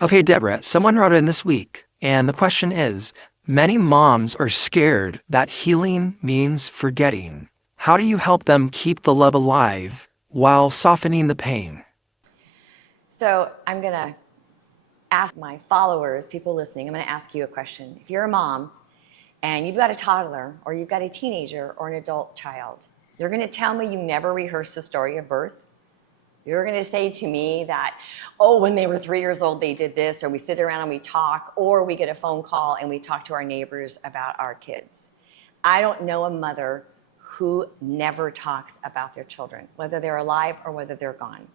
Okay, Deborah, someone wrote in this week, and the question is, many moms are scared that healing means forgetting. How do you help them keep the love alive while softening the pain? So I'm going to ask my followers, people listening, I'm going to ask you a question. If you're a mom and you've got a toddler or you've got a teenager or an adult child, you're going to tell me you never rehearsed the story of birth? You're going to say to me that, oh, when they were 3 years old, they did this, or we sit around and we talk, or we get a phone call and we talk to our neighbors about our kids. I don't know a mother who never talks about their children, whether they're alive or whether they're gone.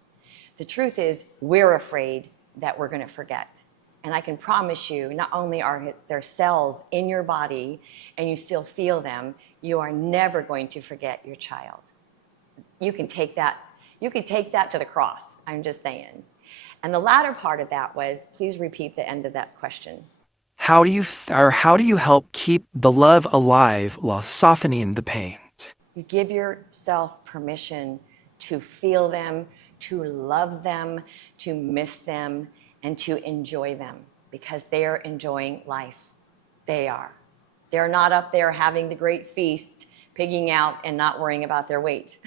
The truth is, we're afraid that we're going to forget. And I can promise you, not only are there cells in your body and you still feel them, you are never going to forget your child. You can take that to the cross, I'm just saying. And the latter part of that was, please repeat the end of that question. How do you help keep the love alive while softening the pain? You give yourself permission to feel them, to love them, to miss them, and to enjoy them, because they are enjoying life. They are. They're not up there having the great feast, pigging out and not worrying about their weight.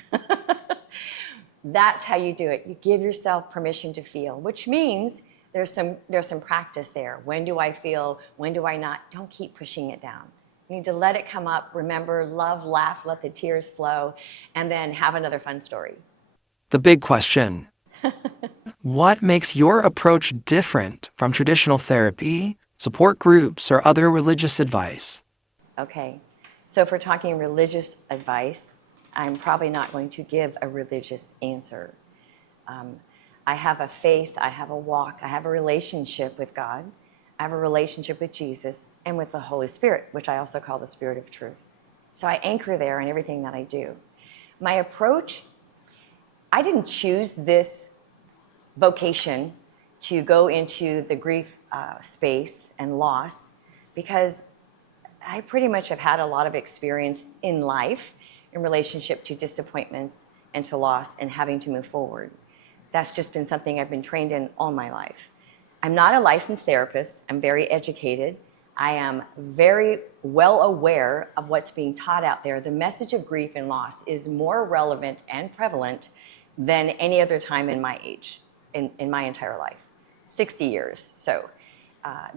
That's how you do it. You give yourself permission to feel, which means there's some practice there. When do I feel? When do I not? Don't keep pushing it down. You need to let it come up. Remember, love, laugh, let the tears flow, and then have another fun story. The big question. What makes your approach different from traditional therapy, support groups, or other religious advice? Okay, so if we're talking religious advice, I'm probably not going to give a religious answer. I have a faith, I have a walk, I have a relationship with God, I have a relationship with Jesus and with the Holy Spirit, which I also call the Spirit of Truth. So I anchor there in everything that I do. My approach, I didn't choose this vocation to go into the grief space and loss, because I pretty much have had a lot of experience in life in relationship to disappointments and to loss and having to move forward. That's just been something I've been trained in all my life. I'm not a licensed therapist. I'm very educated. I am very well aware of what's being taught out there. The message of grief and loss is more relevant and prevalent than any other time in my age, in my entire life, 60 years. So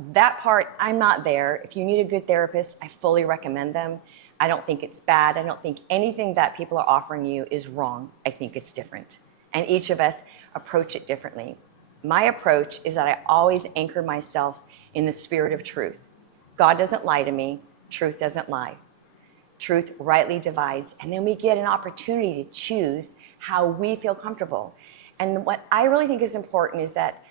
that part, I'm not there. If you need a good therapist, I fully recommend them. I don't think it's bad. I don't think anything that people are offering you is wrong. I think it's different. And each of us approach it differently. My approach is that I always anchor myself in the Spirit of truth. God doesn't lie to me. Truth doesn't lie. Truth rightly divides. And then we get an opportunity to choose how we feel comfortable. And what I really think is important is that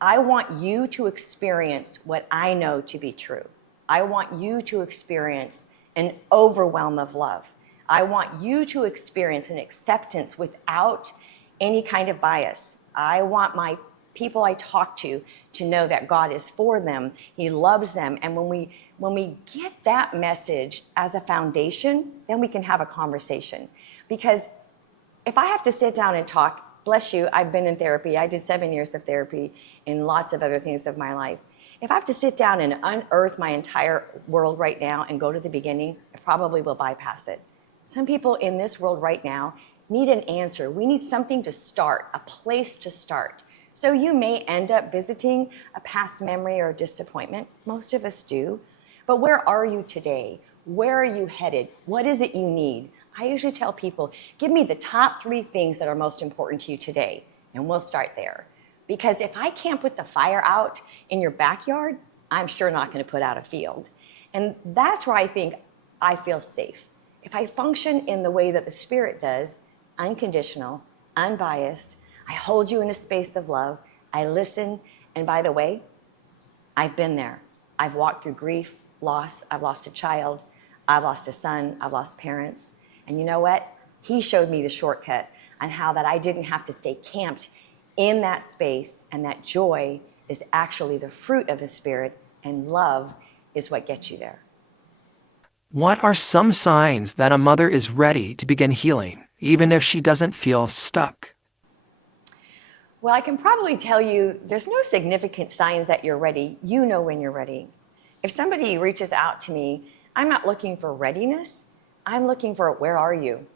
I want you to experience what I know to be true. I want you to experience an overwhelm of love. I want you to experience an acceptance without any kind of bias. I want my people I talk to know that God is for them, He loves them. And when we get that message as a foundation, then we can have a conversation. Because if I have to sit down and talk, bless you, I've been in therapy. I did 7 years of therapy in lots of other things of my life. If I have to sit down and unearth my entire world right now and go to the beginning, I probably will bypass it. Some people in this world right now need an answer. We need something to start, a place to start. So you may end up visiting a past memory or disappointment. Most of us do. But where are you today? Where are you headed? What is it you need? I usually tell people, give me the top 3 things that are most important to you today, and we'll start there. Because if I can't put the fire out in your backyard, I'm sure not going to put out a field. And that's where I think I feel safe. If I function in the way that the Spirit does, unconditional, unbiased, I hold you in a space of love, I listen, and by the way, I've been there. I've walked through grief, loss, I've lost a child, I've lost a son, I've lost parents. And you know what? He showed me the shortcut on how that I didn't have to stay camped in that space, and that joy is actually the fruit of the Spirit, and love is what gets you there. What are some signs that a mother is ready to begin healing, even if she doesn't feel stuck? Well, I can probably tell you there's no significant signs that you're ready. You know when you're ready. If somebody reaches out to me, I'm not looking for readiness. I'm looking for where are you?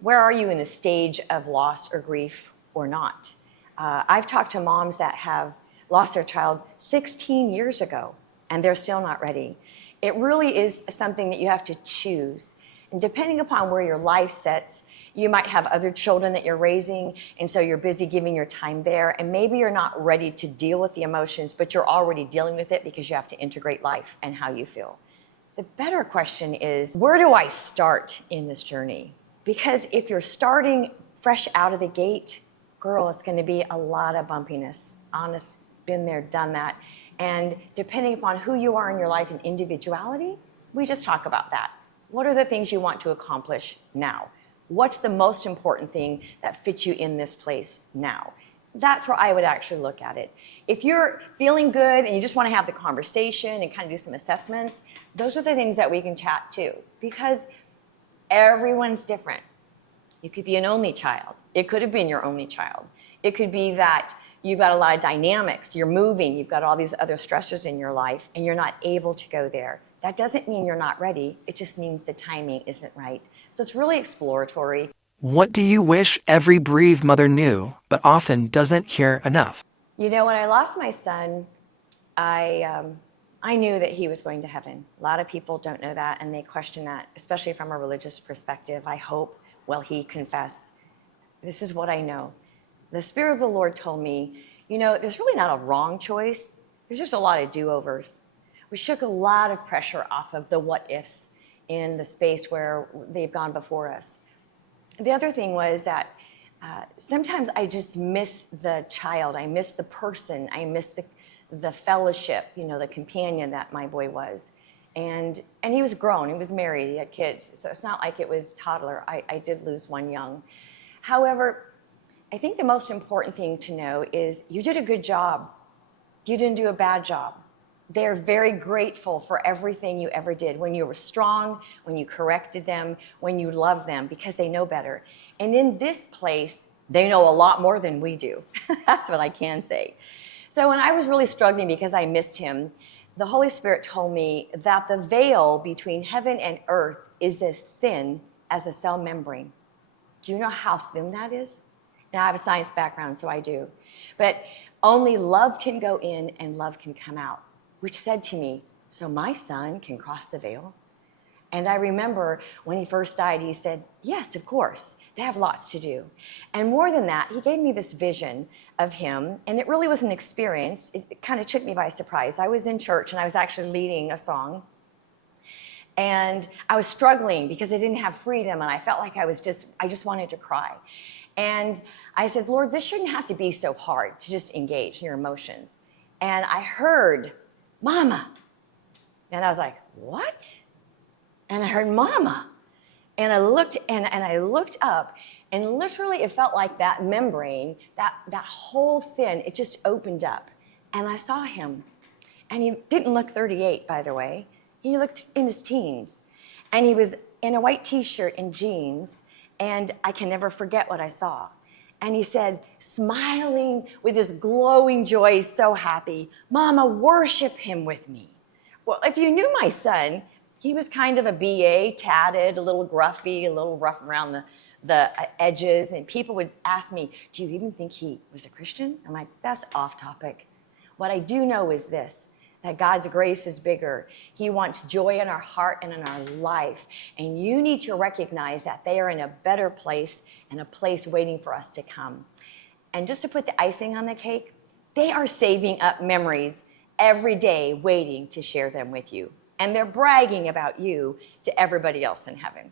Where are you in the stage of loss or grief or not? I've talked to moms that have lost their child 16 years ago and they're still not ready. It really is something that you have to choose. And depending upon where your life sets, you might have other children that you're raising, and so you're busy giving your time there, and maybe you're not ready to deal with the emotions, but you're already dealing with it because you have to integrate life and how you feel. The better question is, where do I start in this journey? Because if you're starting fresh out of the gate, girl, it's going to be a lot of bumpiness. Honest, been there, done that. And depending upon who you are in your life and individuality, we just talk about that. What are the things you want to accomplish now? What's the most important thing that fits you in this place now? That's where I would actually look at it. If you're feeling good and you just want to have the conversation and kind of do some assessments, those are the things that we can chat to, because everyone's different. You could be an only child. It could have been your only child. It could be that you've got a lot of dynamics. You're moving. You've got all these other stressors in your life and you're not able to go there. That doesn't mean you're not ready. It just means the timing isn't right. So it's really exploratory. What do you wish every bereaved mother knew, but often doesn't hear enough? You know, when I lost my son, I knew that he was going to heaven. A lot of people don't know that, and they question that, especially from a religious perspective. I hope, well, he confessed. This is what I know. The Spirit of the Lord told me, you know, there's really not a wrong choice. There's just a lot of do-overs. We shook a lot of pressure off of the what-ifs in the space where they've gone before us. The other thing was that sometimes I just miss the child. I miss the person. I miss the fellowship, you know, the companion that my boy was. And he was grown. He was married. He had kids. So it's not like it was toddler. I did lose one young. However, I think the most important thing to know is you did a good job. You didn't do a bad job. They're very grateful for everything you ever did, when you were strong, when you corrected them, when you loved them, because they know better. And in this place, they know a lot more than we do. That's what I can say. So when I was really struggling because I missed him, the Holy Spirit told me that the veil between heaven and earth is as thin as a cell membrane. Do you know how thin that is? Now, I have a science background, so I do. But only love can go in and love can come out, which said to me, so my son can cross the veil? And I remember when he first died, he said, yes, of course. They have lots to do. And more than that, he gave me this vision of him, and it really was an experience. It kind of took me by surprise. I was in church, and I was actually leading a song. And I was struggling because I didn't have freedom, and I felt like I just wanted to cry. And I said, Lord, this shouldn't have to be so hard to just engage in your emotions. And I heard, Mama. And I was like, what? And I heard, Mama. And I looked and I looked up, and literally it felt like that membrane, that whole thing, it just opened up. And I saw him. And he didn't look 38, by the way. He looked in his teens. And he was in a white t-shirt and jeans, and I can never forget what I saw. And he said, smiling with this glowing joy, so happy, Mama, worship him with me. Well, if you knew my son, he was kind of a BA, tatted, a little gruffy, a little rough around the edges. And people would ask me, do you even think he was a Christian? I'm like, that's off topic. What I do know is this, that God's grace is bigger. He wants joy in our heart and in our life. And you need to recognize that they are in a better place and a place waiting for us to come. And just to put the icing on the cake, they are saving up memories every day waiting to share them with you. And they're bragging about you to everybody else in heaven.